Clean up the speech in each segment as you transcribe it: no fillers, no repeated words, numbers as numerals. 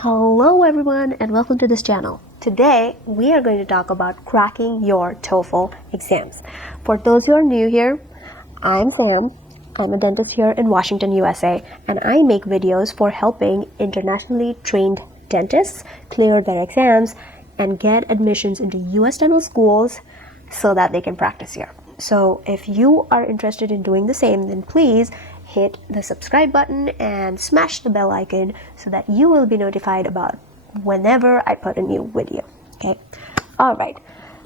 Hello everyone and welcome to this channel. Today we are going to talk about cracking your TOEFL exams. For those who are new here, I'm Sam. I'm a dentist here in Washington, USA, and I make videos for helping internationally trained dentists clear their exams and get admissions into US dental schools so that they can practice here. So if you are interested in doing the same, then please hit the subscribe button and smash the bell icon so that you will be notified about whenever I put a new video. Okay. All right.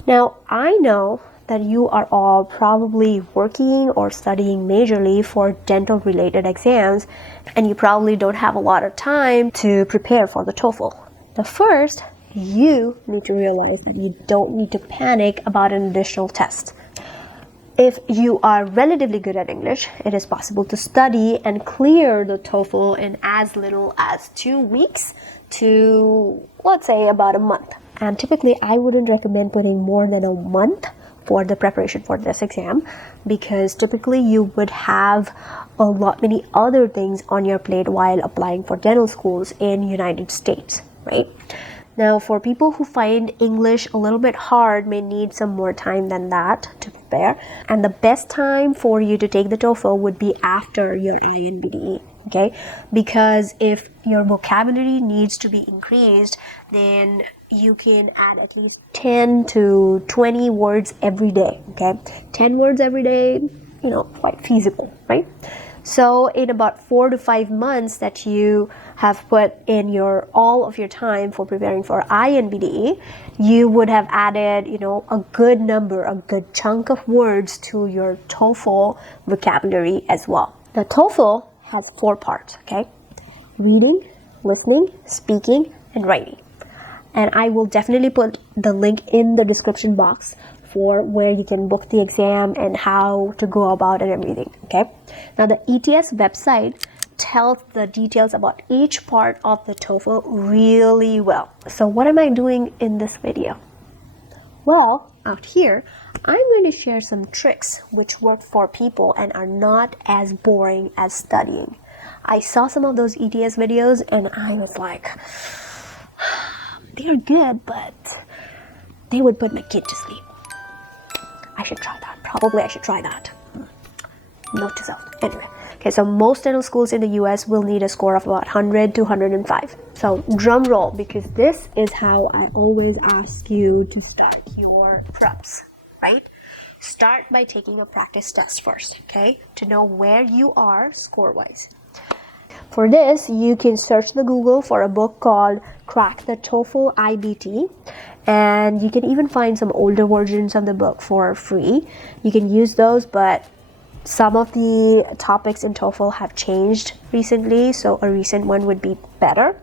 Now I know that you are all probably working or studying majorly for dental related exams, and you probably don't have a lot of time to prepare for the TOEFL. The first, you need to realize that you don't need to panic about an additional test. If you are relatively good at English, it is possible to study and clear the TOEFL in as little as 2 weeks to, let's say, about a month. And typically, I wouldn't recommend putting more than a month for the preparation for this exam, because typically you would have many other things on your plate while applying for dental schools in United States, right? Now, for people who find English a little bit hard, may need some more time than that to prepare. And the best time for you to take the TOEFL would be after your INBDE, okay? Because if your vocabulary needs to be increased, then you can add at least 10 to 20 words every day, okay? 10 words every day, quite feasible, right? So in about 4 to 5 months that you have put in all of your time for preparing for INBDE, you would have added, a good chunk of words to your TOEFL vocabulary as well. The TOEFL has 4 parts, okay? Reading, listening, speaking, and writing. And I will definitely put the link in the description box for where you can book the exam and how to go about it and everything, okay? Now, the ETS website tells the details about each part of the TOEFL really well. So what am I doing in this video? Well, out here, I'm going to share some tricks which work for people and are not as boring as studying. I saw some of those ETS videos and I was like, they are good, but they would put my kid to sleep. I should try that. Probably I should try that. Note to self. Anyway. Okay, so most dental schools in the US will need a score of about 100 to 105. So drum roll, because this is how I always ask you to start your preps, right? Start by taking a practice test first, okay? To know where you are score-wise. For this, you can search the Google for a book called Crack the TOEFL Ibt. And you can even find some older versions of the book for free. You can use those, but some of the topics in TOEFL have changed recently, so a recent one would be better.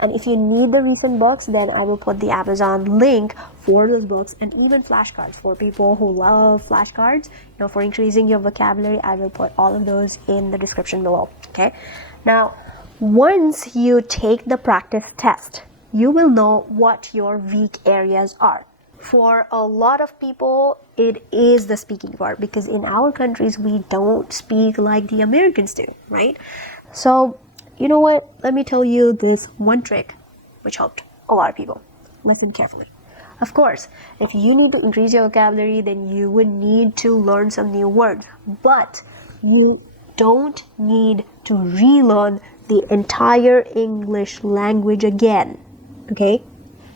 And if you need the recent books, then I will put the Amazon link for those books, and even flashcards for people who love flashcards. For increasing your vocabulary, I will put all of those in the description below, okay? Now, once you take the practice test, you will know what your weak areas are. For a lot of people, it is the speaking part, because in our countries, we don't speak like the Americans do, right? So, you know what? Let me tell you this one trick which helped a lot of people. Listen carefully. Of course, if you need to increase your vocabulary, then you would need to learn some new words. But you don't need to relearn the entire English language again. Okay?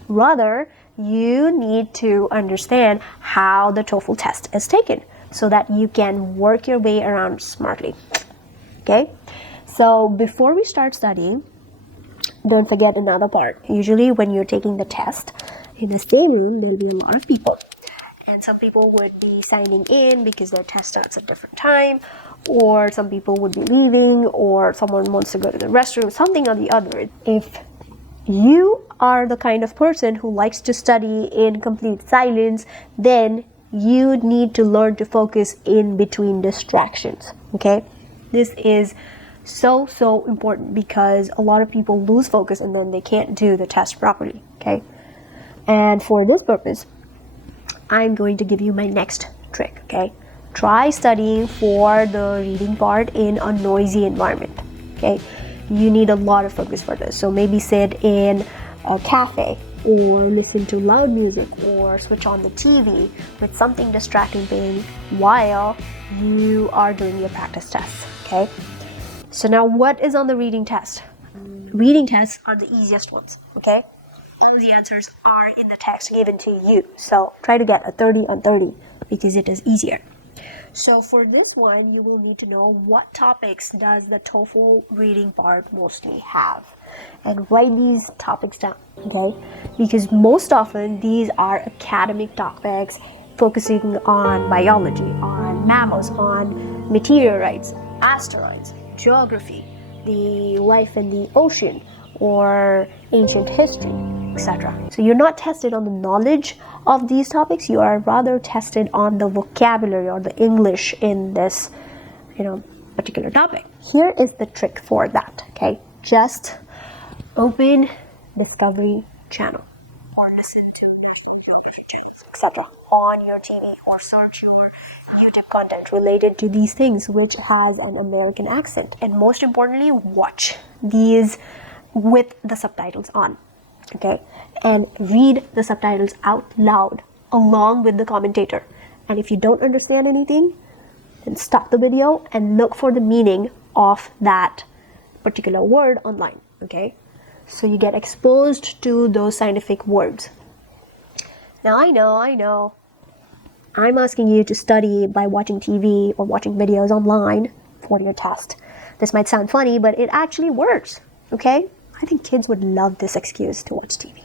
Rather, you need to understand how the TOEFL test is taken so that you can work your way around smartly. Okay? So before we start studying, don't forget another part. Usually when you're taking the test, in the same room, there'll be a lot of people. And some people would be signing in because their test starts at a different time, or some people would be leaving, or someone wants to go to the restroom, something or the other. If you are the kind of person who likes to study in complete silence, then you need to learn to focus in between distractions, okay? This is so important, because a lot of people lose focus and then they can't do the test properly, okay? And for this purpose, I'm going to give you my next trick, okay? Try studying for the reading part in a noisy environment, okay? you need a lot of focus for this. So maybe sit in a cafe or listen to loud music or switch on the TV with something distracting playing while you are doing your practice tests, okay? So now what is on the reading test? Reading tests are the easiest ones, okay? All the answers are in the text given to you. So try to get a 30 on 30 because it is easier. So for this one, you will need to know what topics does the TOEFL reading part mostly have, and write these topics down, okay? Because most often these are academic topics focusing on biology, on mammals, on meteorites, asteroids, geography, the life in the ocean, or ancient history, etc. So you're not tested on the knowledge of these topics, you are rather tested on the vocabulary or the English in this, particular topic. Here is the trick for that, okay? Just open Discovery Channel or listen to Discovery channels, etc. on your TV, or search your YouTube content related to these things which has an American accent. And most importantly, watch these with the subtitles on, okay? And read the subtitles out loud along with the commentator. And if you don't understand anything, then stop the video and look for the meaning of that particular word online, okay? So you get exposed to those scientific words. Now I know, I'm asking you to study by watching TV or watching videos online for your test. This might sound funny, but it actually works, okay? I think kids would love this excuse to watch TV.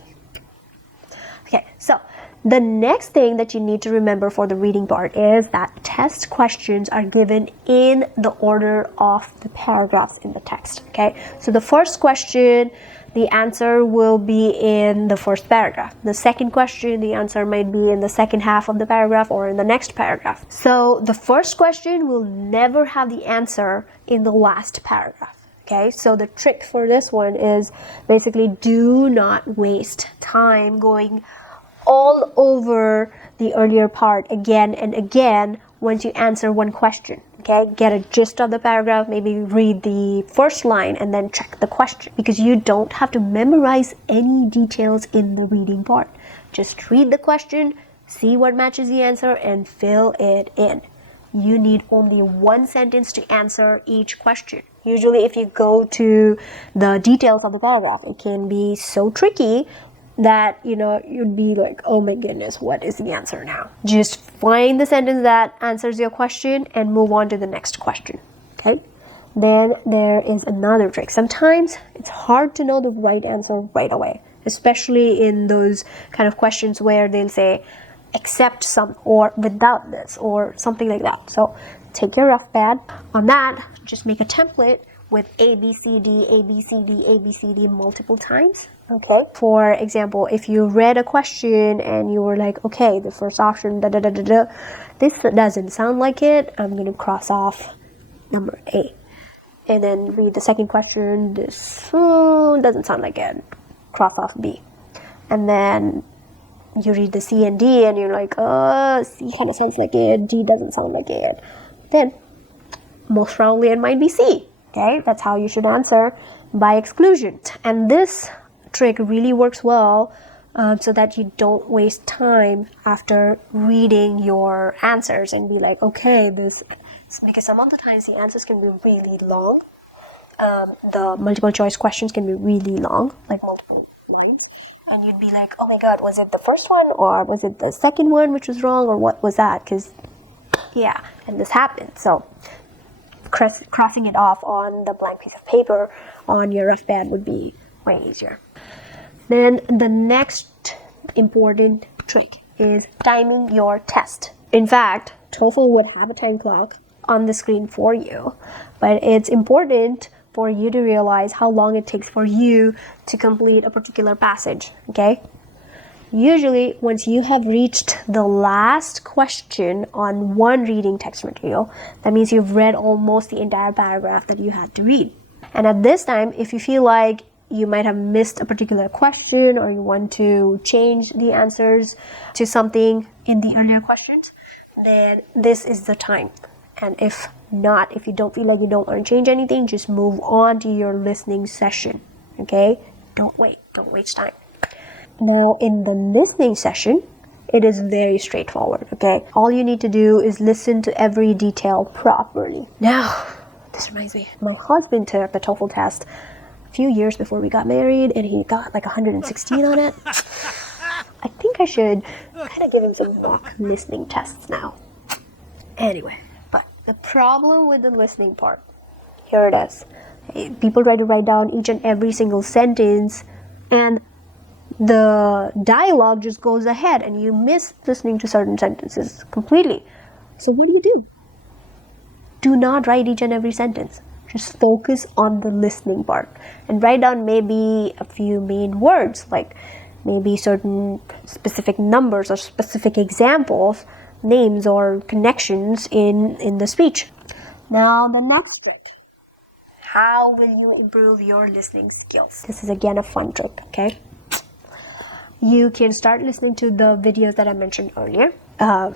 Okay, so the next thing that you need to remember for the reading part is that test questions are given in the order of the paragraphs in the text, okay? So the first question, the answer will be in the first paragraph. The second question, the answer might be in the second half of the paragraph or in the next paragraph. So the first question will never have the answer in the last paragraph. Okay, so the trick for this one is basically do not waste time going all over the earlier part again and again once you answer one question. Okay, get a gist of the paragraph, maybe read the first line and then check the question, because you don't have to memorize any details in the reading part. Just read the question, see what matches the answer, and fill it in. You need only one sentence to answer each question. Usually if you go to the details of the paragraph, it can be so tricky that, you'd be like, oh my goodness, what is the answer now? Just find the sentence that answers your question and move on to the next question, okay? Then there is another trick. Sometimes it's hard to know the right answer right away, especially in those kind of questions where they'll say, except some, or without this, or something like that. So take your rough pad. On that, just make a template with A, B, C, D, A, B, C, D, A, B, C, D multiple times. Okay. For example, if you read a question and you were like, okay, the first option, this doesn't sound like it, I'm going to cross off number A. And then read the second question, this doesn't sound like it, cross off B. And then you read the C and D and you're like, C kind of sounds like it, D doesn't sound like it. Then most probably it might be C. Okay, that's how you should answer by exclusion. And this trick really works well so that you don't waste time after reading your answers and be like, okay, this, because some of the times the answers can be really long. The multiple choice questions can be really long, like multiple lines. And you'd be like, oh my God, was it the first one or was it the second one which was wrong, or what was that? Because, yeah, and this happened. So crossing it off on the blank piece of paper on your rough pad would be way easier. Then the next important trick is timing your test. In fact, TOEFL would have a time clock on the screen for you, but it's important for you to realize how long it takes for you to complete a particular passage, okay? Usually, once you have reached the last question on one reading text material, that means you've read almost the entire paragraph that you had to read. And at this time, if you feel like you might have missed a particular question or you want to change the answers to something in the earlier questions, then this is the time. And if not, if you don't feel like you don't want to change anything, just move on to your listening session. Okay? Don't waste time. Now, in the listening session, it is very straightforward. Okay? All you need to do is listen to every detail properly. Now, this reminds me, my husband took the TOEFL test a few years before we got married, and he got like 116 on it. I think I should kind of give him some mock listening tests now. Anyway, but the problem with the listening part, here it is. People try to write down each and every single sentence, and the dialogue just goes ahead, and you miss listening to certain sentences completely. So what do? Do not write each and every sentence. Just focus on the listening part, and write down maybe a few main words, like maybe certain specific numbers or specific examples, names or connections in the speech. Now, the next trick. How will you improve your listening skills? This is again a fun trick, okay? You can start listening to the videos that I mentioned earlier. You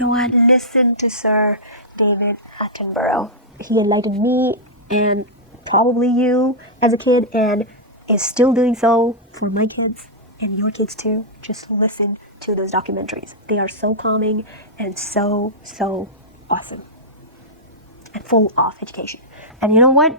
know what? Listen to Sir David Attenborough. He enlightened me and probably you as a kid, and is still doing so for my kids and your kids too. Just listen to those documentaries. They are so calming and so awesome and full of education. And you know what?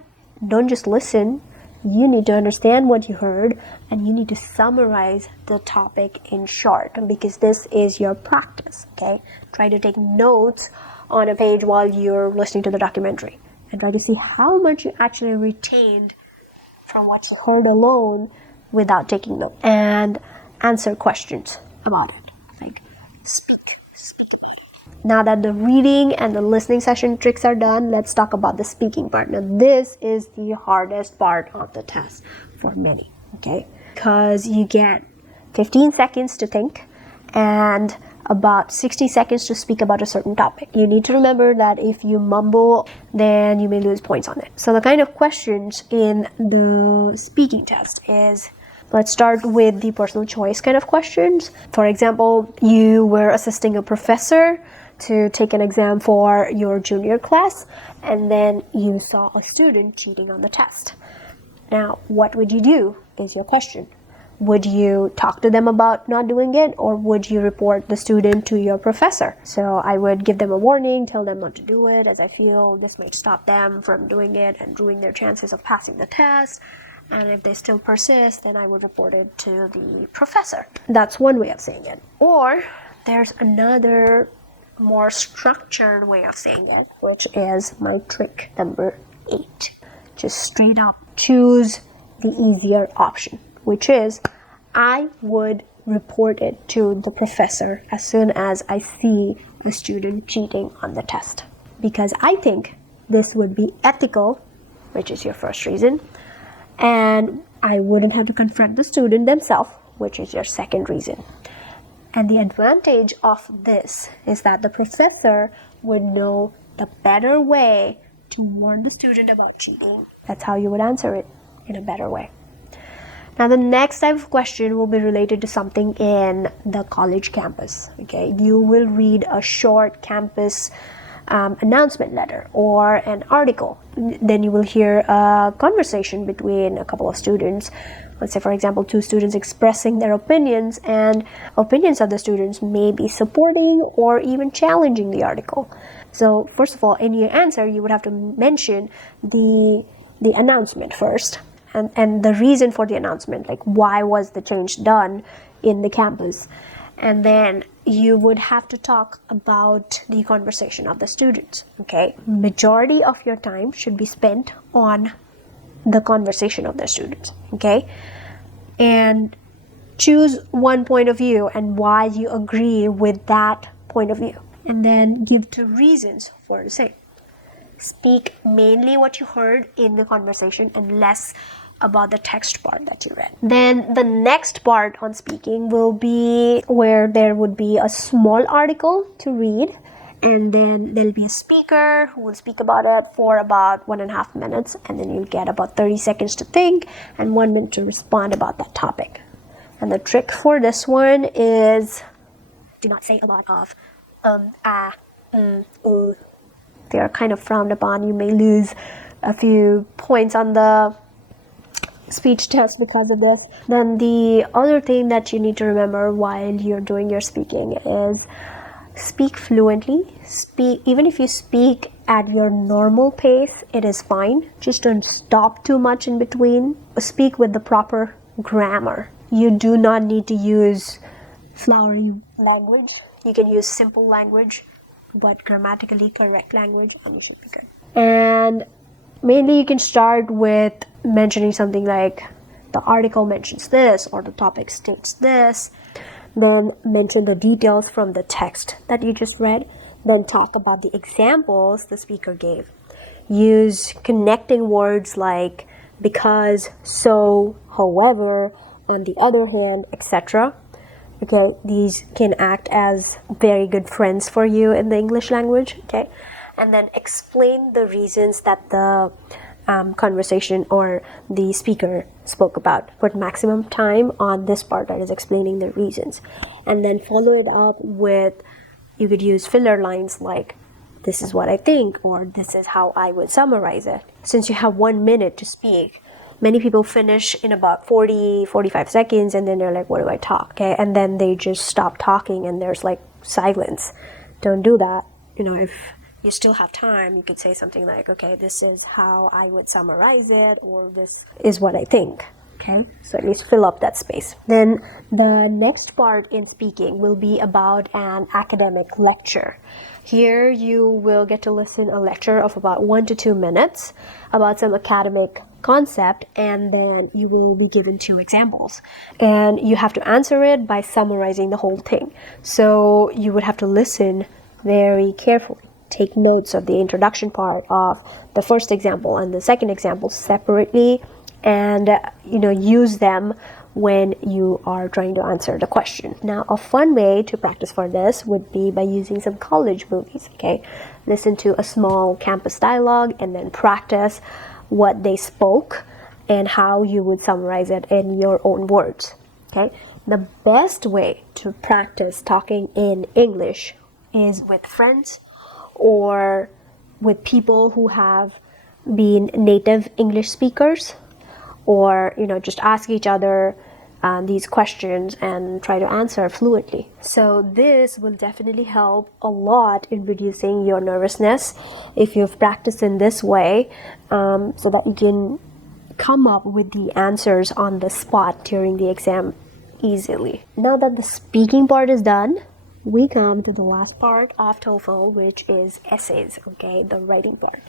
Don't just listen. You need to understand what you heard, and you need to summarize the topic in short, because this is your practice, okay? Try to take notes on a page while you're listening to the documentary, and try to see how much you actually retained from what you heard alone without taking notes, and answer questions about it. Like, speak about it. Now that the reading and the listening session tricks are done, let's talk about the speaking part. Now, this is the hardest part of the test for many, okay? Because you get 15 seconds to think and about 60 seconds to speak about a certain topic. You need to remember that if you mumble, then you may lose points on it. So the kind of questions in the speaking test is, let's start with the personal choice kind of questions. For example, you were assisting a professor to take an exam for your junior class, and then you saw a student cheating on the test. Now, what would you do is your question. Would you talk to them about not doing it, or would you report the student to your professor? So I would give them a warning, tell them not to do it, as I feel this might stop them from doing it and ruin their chances of passing the test. And if they still persist, then I would report it to the professor. That's one way of saying it. Or there's another more structured way of saying it, which is my trick number 8. Just straight up choose the easier option, which is I would report it to the professor as soon as I see a student cheating on the test. Because I think this would be ethical, which is your first reason, and I wouldn't have to confront the student themselves, which is your second reason. And the advantage of this is that the professor would know the better way to warn the student about cheating. That's how you would answer it, in a better way. Now, the next type of question will be related to something in the college campus. Okay, you will read a short campus announcement letter or an article. Then you will hear a conversation between a couple of students. Let's say, for example, 2 students expressing their opinions, and opinions of the students may be supporting or even challenging the article. So, first of all, in your answer, you would have to mention the announcement first. And the reason for the announcement, like why was the change done in the campus. And then you would have to talk about the conversation of the students, okay? Majority of your time should be spent on the conversation of the students, okay? And choose one point of view and why you agree with that point of view. And then give 2 reasons for the same. Speak mainly what you heard in the conversation and less about the text part that you read. Then the next part on speaking will be where there would be a small article to read, and then there'll be a speaker who will speak about it for about 1.5 minutes, and then you'll get about 30 seconds to think and 1 minute to respond about that topic. And the trick for this one is do not say a lot of ooh. they are kind of frowned upon. You may lose a few points on the speech test because of this. Then the other thing that you need to remember while you're doing your speaking is speak fluently. Even if you speak at your normal pace, it is fine. Just don't stop too much in between. Speak with the proper grammar. You do not need to use flowery language. You can use simple language, but grammatically correct language, and you should be good. And mainly you can start with mentioning something like the article mentions this or the topic states this. Then mention the details from the text that you just read. Then talk about the examples the speaker gave. Use connecting words like because, so, however, on the other hand, etc. Okay, these can act as very good friends for you in the English language. Okay, and then explain the reasons that the conversation or the speaker spoke about. Put maximum time on this part, that is explaining the reasons, and then follow it up with, you could use filler lines like this is what I think, or this is how I would summarize it. Since you have 1 minute to speak, many people finish in about 45 seconds, and then they're like, what do I talk? Okay, and then they just stop talking and there's like silence. Don't do that. If you still have time, you could say something like, okay, this is how I would summarize it, or this is what I think. Okay, so at least fill up that space. Then the next part in speaking will be about an academic lecture. Here you will get to listen a lecture of about 1 to 2 minutes about some academic concept, and then you will be given 2 examples, and you have to answer it by summarizing the whole thing. So you would have to listen very carefully. Take notes of the introduction part of the first example and the second example separately, and use them when you are trying to answer the question. Now, a fun way to practice for this would be by using some college movies. Okay, listen to a small campus dialogue and then practice what they spoke and how you would summarize it in your own words. Okay, the best way to practice talking in English is with friends or with people who have been native English speakers, or just ask each other these questions and try to answer fluently. So this will definitely help a lot in reducing your nervousness if you've practiced in this way, so that you can come up with the answers on the spot during the exam easily. Now that the speaking part is done, we come to the last part of TOEFL, which is essays, okay, the writing part.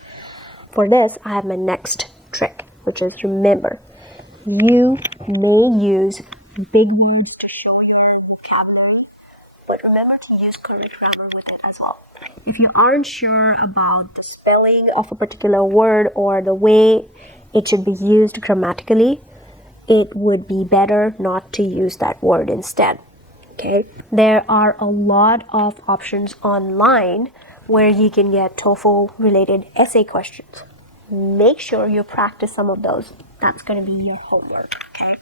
For this, I have my next trick, which is, remember, you may use big words to show your vocabulary, but remember to use correct grammar with it as well. If you aren't sure about the spelling of a particular word or the way it should be used grammatically, it would be better not to use that word instead. Okay, there are a lot of options online where you can get TOEFL related essay questions. Make sure you practice some of those. That's going to be your homework. Okay,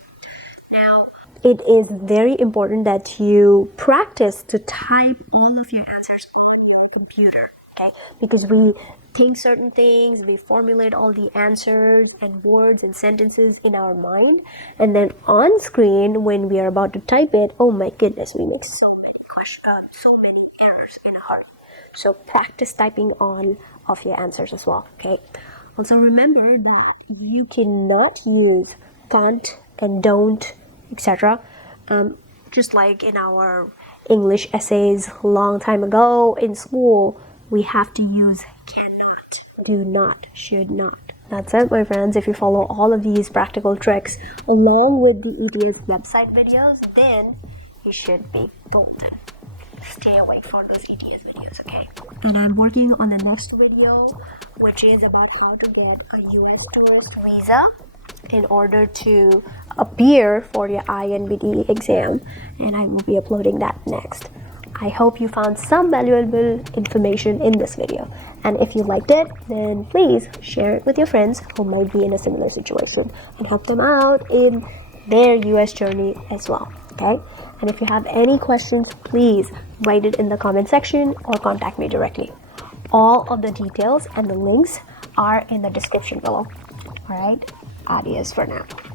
now it is very important that you practice to type all of your answers on your computer. Okay, because we think certain things, we formulate all the answers and words and sentences in our mind, and then on screen when we are about to type it, oh my goodness, we make so many errors in a hurry. So practice typing all of your answers as well. Okay, also remember that you cannot use can't and don't, etc. Just like in our English essays long time ago in school, we have to use cannot, do not, should not. That's it, my friends. If you follow all of these practical tricks along with the ETS website videos, then you should be golden. Stay away from those ETS videos, okay? And I'm working on the next video, which is about how to get a US tourist visa in order to appear for your INBD exam, and I will be uploading that next. I hope you found some valuable information in this video, and if you liked it, then please share it with your friends who might be in a similar situation and help them out in their US journey as well. Okay, and if you have any questions, please write it in the comment section or contact me directly. All of the details and the links are in the description below. All right, adios for now.